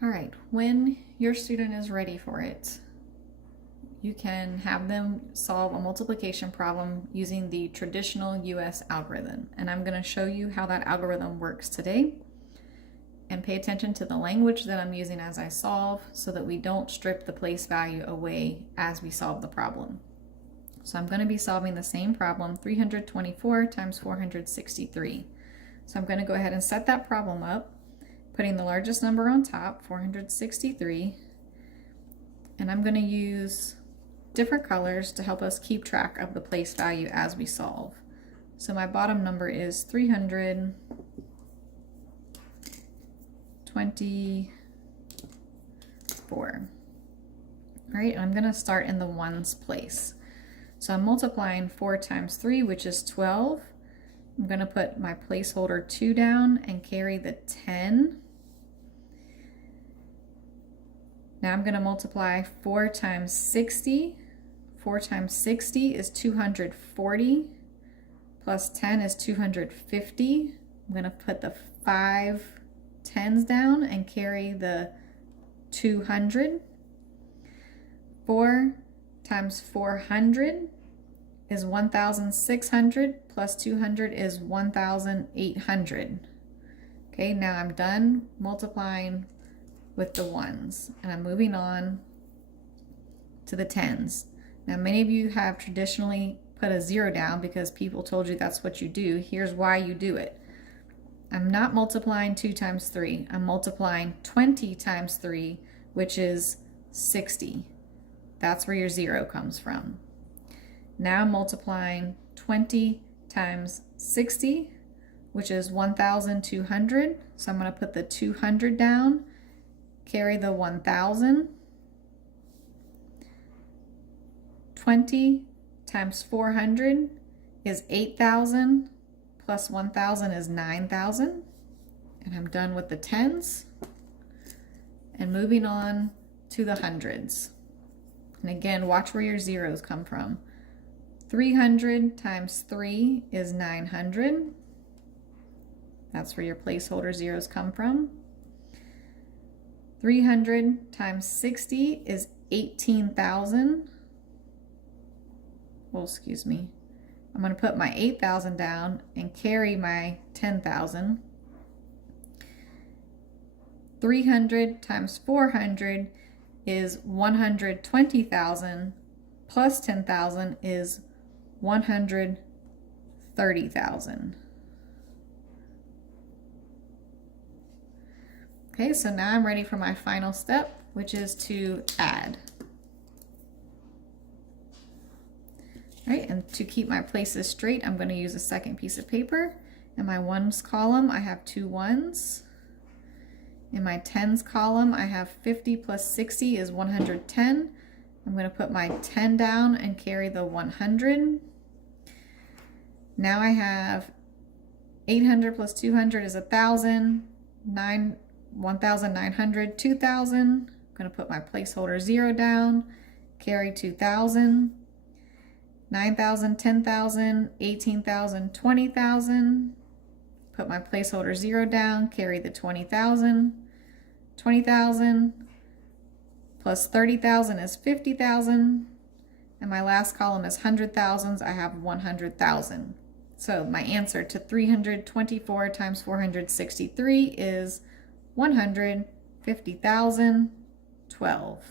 All right, when your student is ready for it, you can have them solve a multiplication problem using the traditional US algorithm. And I'm going to show you how that algorithm works today. And pay attention to the language that I'm using as I solve so that we don't strip the place value away as we solve the problem. So I'm going to be solving the same problem, 324 times 463. So I'm going to go ahead and set that problem up, putting the largest number on top, 463, and I'm going to use different colors to help us keep track of the place value as we solve. So my bottom number is 324. All right, I'm going to start in the ones place. So I'm multiplying 4 times 3, which is 12. I'm going to put my placeholder 2 down and carry the 10. Now I'm going to multiply 4 times 60. 4 times 60 is 240, plus 10 is 250. I'm going to put the 5 tens down and carry the 200. 4 times 400 is 1,600, plus 200 is 1,800. Okay, now I'm done multiplying with the ones, and I'm moving on to the tens. Now, many of you have traditionally put a 0 down because people told you that's what you do. Here's why you do it. I'm not multiplying 2 times 3. I'm multiplying 20 times 3, which is 60. That's where your 0 comes from. Now I'm multiplying 20 times 60, which is 1,200. So I'm going to put the 200 down, carry the 1,000. 20 times 400 is 8,000, plus 1,000 is 9,000. And I'm done with the tens. And moving on to the hundreds. And again, watch where your zeros come from. 300 times 3 is 900. That's where your placeholder zeros come from. 300 times 60 is 18,000. Well, excuse me. I'm going to put my 8,000 down and carry my 10,000. 300 times 400 is 120,000, plus 10,000 is 130,000. Okay, so now I'm ready for my final step, which is to add. All right, and to keep my places straight, I'm going to use a second piece of paper. In my ones column, I have 2 ones. In my tens column, I have 50 plus 60 is 110. I'm going to put my 10 down and carry the 100. Now I have 800 plus 200 is 1,000. 1,900, 2,000. I'm going to put my placeholder 0 down, carry 2,000. 9,000, 10,000, 18,000, 20,000. Put my placeholder 0 down, carry the 20,000. 20,000 plus 30,000 is 50,000. And my last column is 100,000s. I have 100,000. So my answer to 324 times 463 is 150,012.